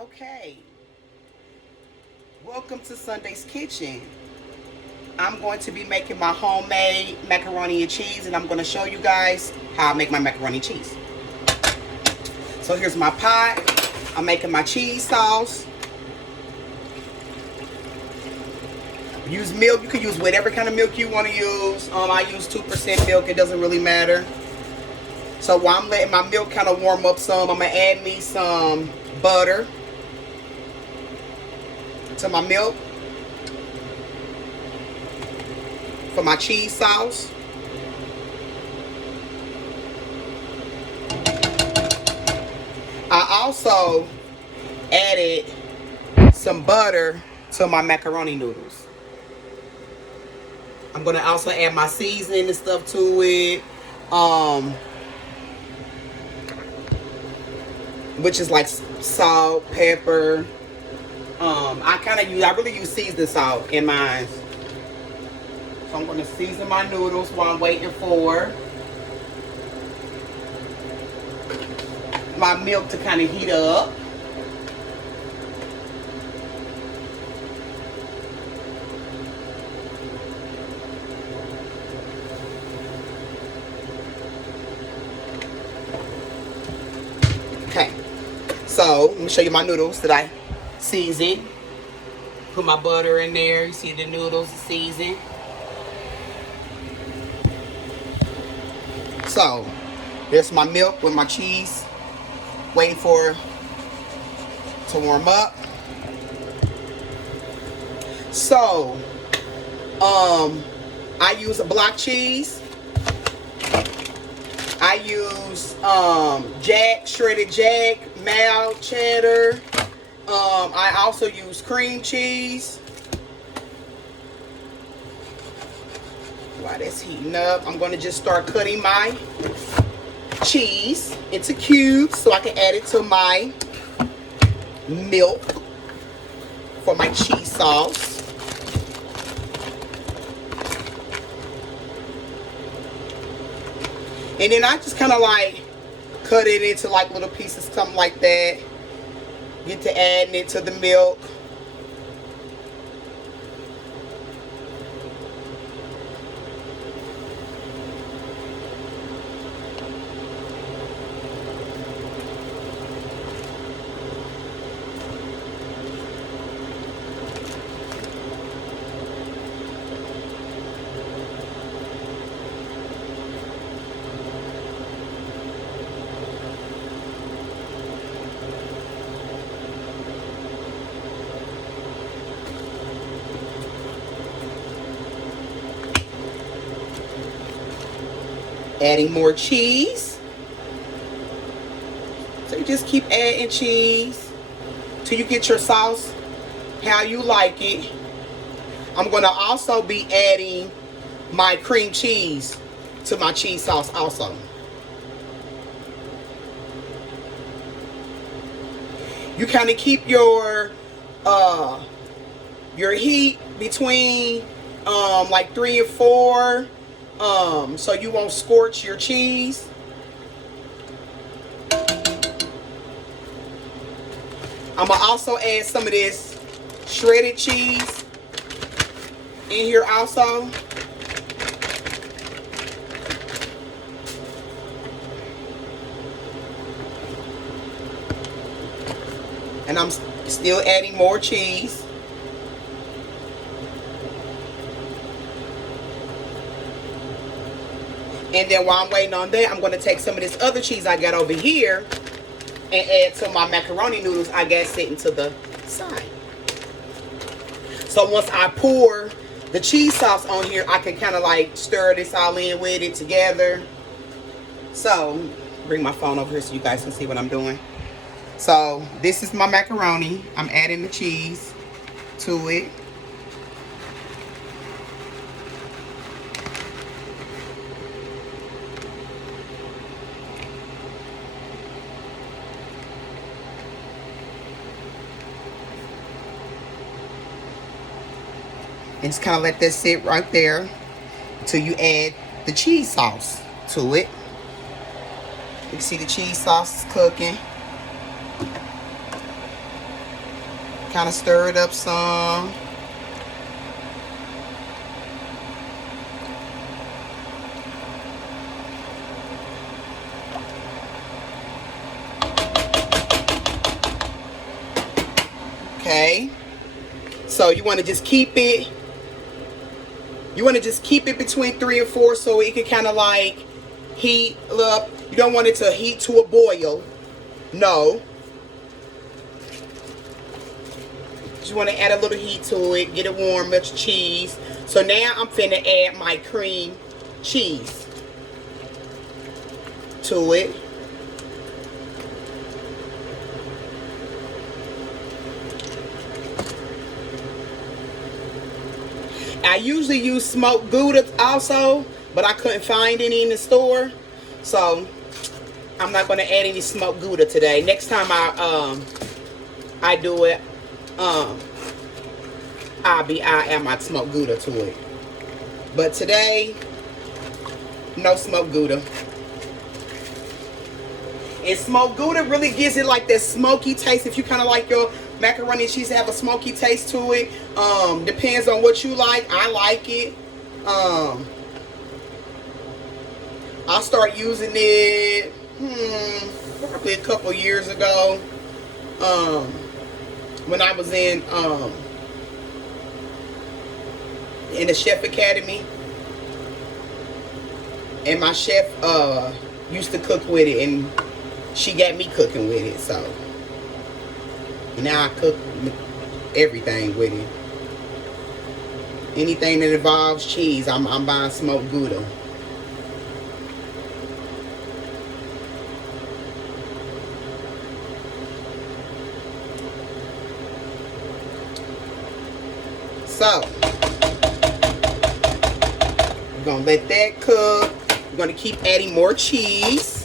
Okay, welcome to Sonday's Kitchen. I'm going to be making my homemade macaroni and cheese, and I'm going to show you guys how I make my macaroni and cheese. So here's my pot. I'm making my cheese sauce. Use milk. You can use whatever kind of milk you want to use. I use 2% milk. It doesn't really matter. So while I'm letting my milk kind of warm up some, I'm going to add me some butter to my milk for my cheese sauce. I also added some butter to my macaroni noodles. I'm going to also add my seasoning and stuff to it. Which is like salt, pepper. I really use seasoning salt in mine. So I'm going to season my noodles while I'm waiting for my milk to kind of heat up. Okay, so let me show you my noodles that I seasoned. Put my butter in there. You see the noodles seasoned. So there's my milk with my cheese, waiting for it to warm up. So I use a block cheese. I use shredded jack, mild cheddar. I also use cream cheese. While that's heating up, I'm going to just start cutting my cheese into cubes so I can add it to my milk for my cheese sauce. And then I just kind of like cut it into like little pieces, something like that. Get to adding it to the milk. Adding more cheese. So you just keep adding cheese till you get your sauce how you like it. I'm going to also be adding my cream cheese to my cheese sauce also. You kind of keep your heat between like 3 and 4. So you won't scorch your cheese. I'm going to also add some of this shredded cheese in here also. And I'm still adding more cheese. And then while I'm waiting on that, I'm going to take some of this other cheese I got over here and add to my macaroni noodles I got sitting to the side. So once I pour the cheese sauce on here, I can kind of like stir this all in with it together. So bring my phone over here so you guys can see what I'm doing. So this is my macaroni. I'm adding the cheese to it. And just kind of let that sit right there until you add the cheese sauce to it. You can see the cheese sauce is cooking. kind of stir it up some. Okay, so you want to just keep it. You want to just keep it between 3 and 4 so it can kind of like heat up. You don't want it to heat to a boil. No. You want to add a little heat to it, get it warm, melt your cheese. So now I'm finna add my cream cheese to it. I usually use smoked Gouda also, but I couldn't find any in the store, so I'm not going to add any smoked Gouda today. Next time I do it, I'll add my smoked Gouda to it. But today, no smoked Gouda. And smoked Gouda really gives it like that smoky taste. If you kind of like your macaroni and cheese to have a smoky taste to it, depends on what you like. I like it. I started using it probably a couple years ago, when I was in the Chef Academy, and my chef used to cook with it, and she got me cooking with it, so now I cook everything with it. Anything that involves cheese, I'm buying smoked Gouda. So we're gonna let that cook. We're gonna keep adding more cheese.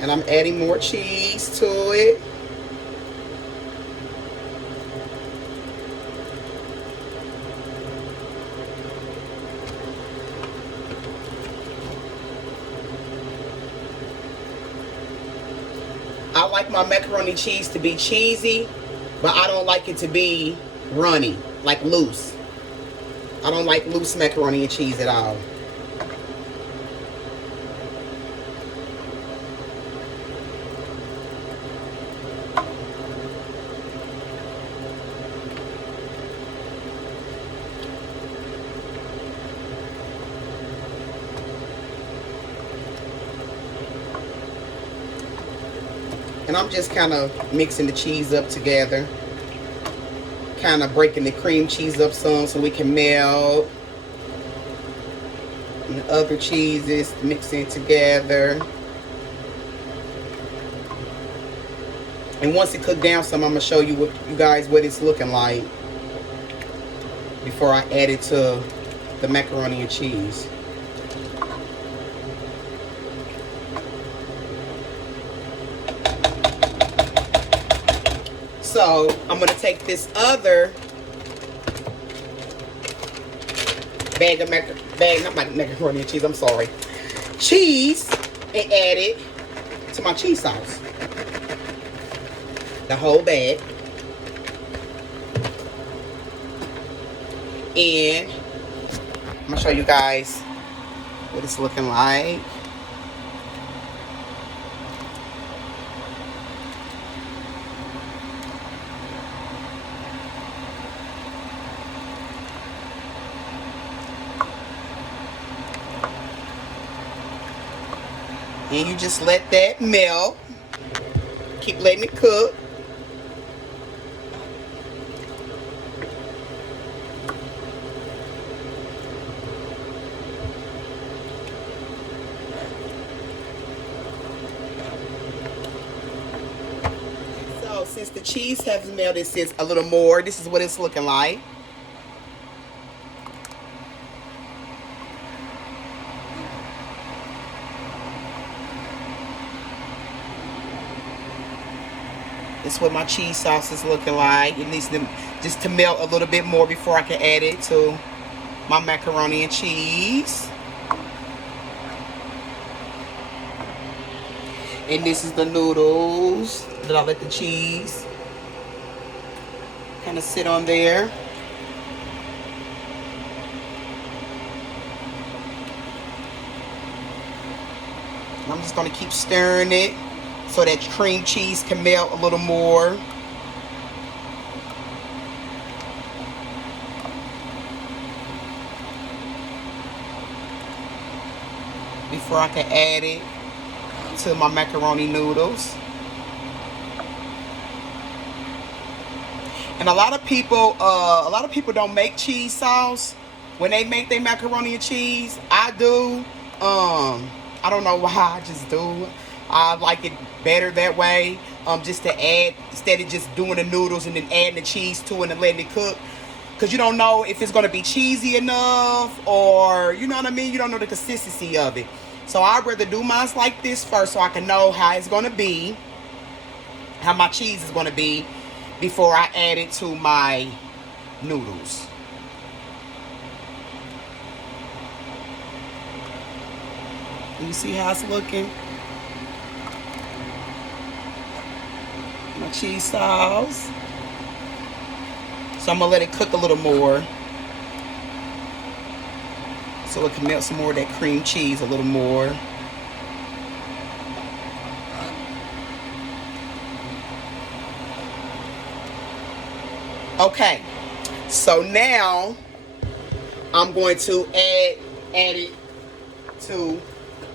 And I'm adding more cheese to it. I like my macaroni cheese to be cheesy, but I don't like it to be runny, like loose. I don't like loose macaroni and cheese at all. And I'm just kind of mixing the cheese up together. Kind of breaking the cream cheese up some so we can melt. And the other cheeses mixing together. And once it cooked down some, I'm going to show you what it's looking like before I add it to the macaroni and cheese. So I'm going to take this other bag of macaroni and cheese, I'm sorry, cheese, and add it to my cheese sauce. The whole bag. And I'm going to show you guys what it's looking like. And you just let that melt. Keep letting it cook. So since the cheese has melted since a little more, this is what it's looking like. This is what my cheese sauce is looking like. It needs to just to melt a little bit more before I can add it to my macaroni and cheese. And this is the noodles that I let the cheese kind of sit on there. I'm just going to keep stirring it so that cream cheese can melt a little more. Before I can add it to my macaroni noodles. And a lot of people don't make cheese sauce when they make their macaroni and cheese. I do. I don't know why, I just do. I like it better that way. Just to add, instead of just doing the noodles and then adding the cheese to it and letting it cook. Because you don't know if it's going to be cheesy enough, or, you know what I mean? You don't know the consistency of it. So I'd rather do mine like this first so I can know how it's going to be, how my cheese is going to be, before I add it to my noodles. You see how it's looking? My cheese sauce. So I'm going to let it cook a little more, so it can melt some more of that cream cheese a little more. Okay, so now I'm going to add it to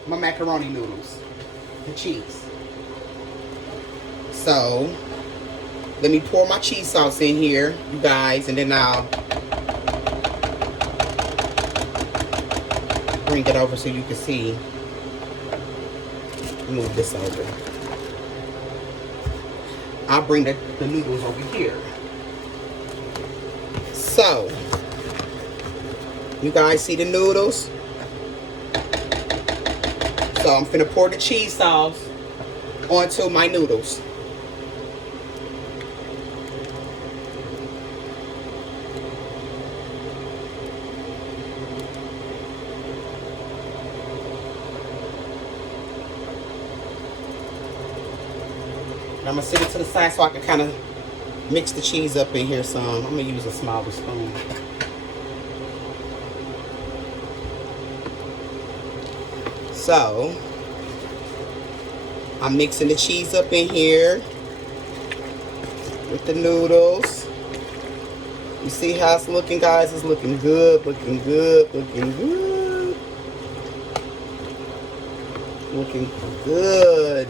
my macaroni noodles, the cheese. So let me pour my cheese sauce in here, you guys, and then I'll bring it over so you can see. Move this over. I'll bring the noodles over here. So, you guys see the noodles? So I'm finna pour the cheese sauce onto my noodles. And I'm gonna sit it to the side so I can kind of mix the cheese up in here some. I'm gonna use a smaller spoon. So I'm mixing the cheese up in here with the noodles. You see how it's looking, guys? It's looking good, looking good, looking good. Looking good.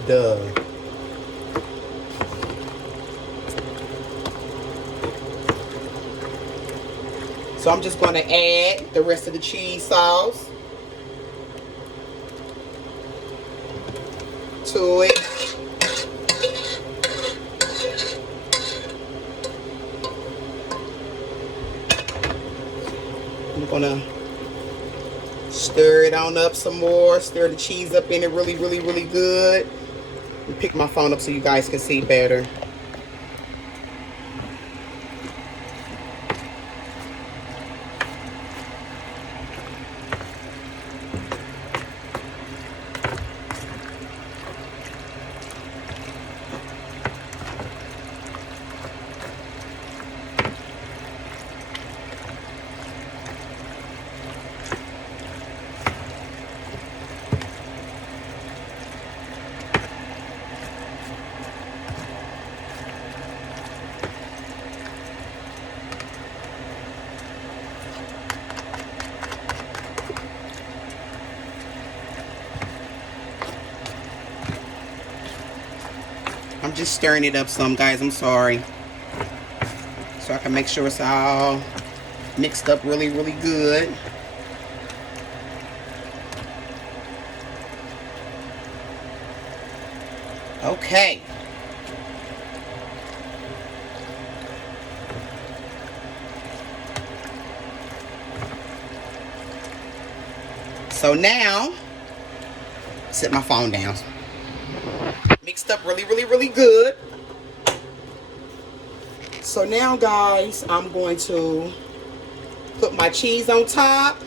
So I'm just going to add the rest of the cheese sauce to it. I'm going to stir it on up some more. Stir the cheese up in it really, really, really good. Let me pick my phone up so you guys can see better. I'm just stirring it up some, guys. I'm sorry. So I can make sure it's all mixed up really, really good. Okay. So now, set my phone down. Mixed up really, really, really good. So now, guys, I'm going to put my cheese on top.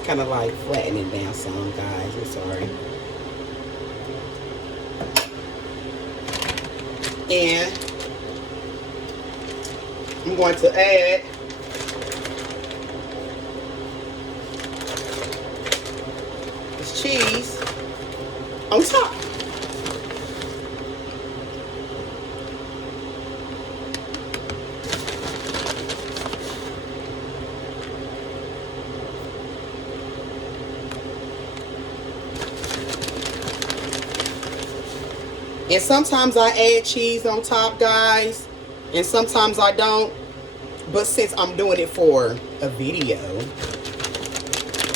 just kind of like flatten it down some, guys. I'm sorry. And I'm going to add this cheese on top. And sometimes I add cheese on top, guys, and sometimes I don't. But since I'm doing it for a video,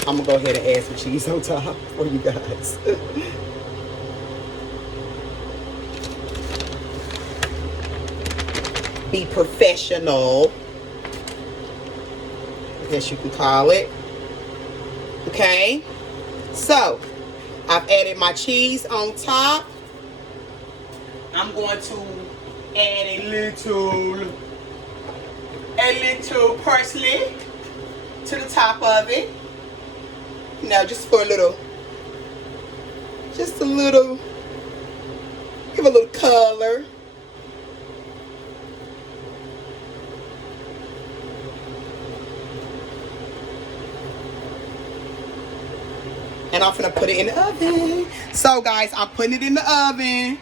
I'm gonna go ahead and add some cheese on top for you guys. Be professional, I guess you can call it. Okay, so I've added my cheese on top. I'm going to add a little parsley to the top of it. Now just for a little, give a little color. And I'm gonna put it in the oven. So guys, I'm putting it in the oven.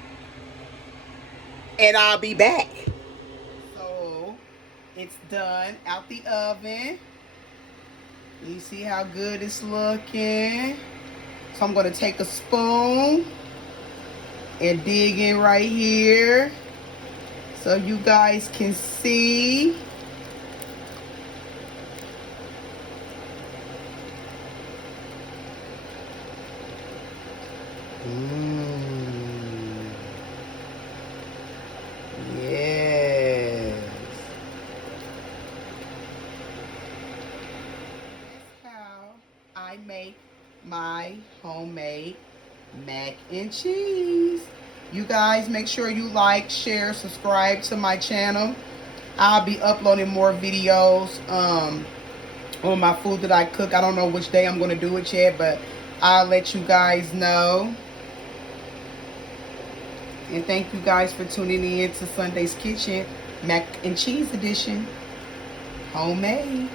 And I'll be back. So it's done out the oven. You see how good it's looking. So I'm going to take a spoon and dig in right here so you guys can see. Yes. That's how I make my homemade mac and cheese. You guys make sure you like, share, subscribe to my channel. I'll be uploading more videos on my food that I cook. I don't know which day I'm going to do it yet, but I'll let you guys know. And thank you guys for tuning in to Sonday's Kitchen, mac and cheese edition, homemade.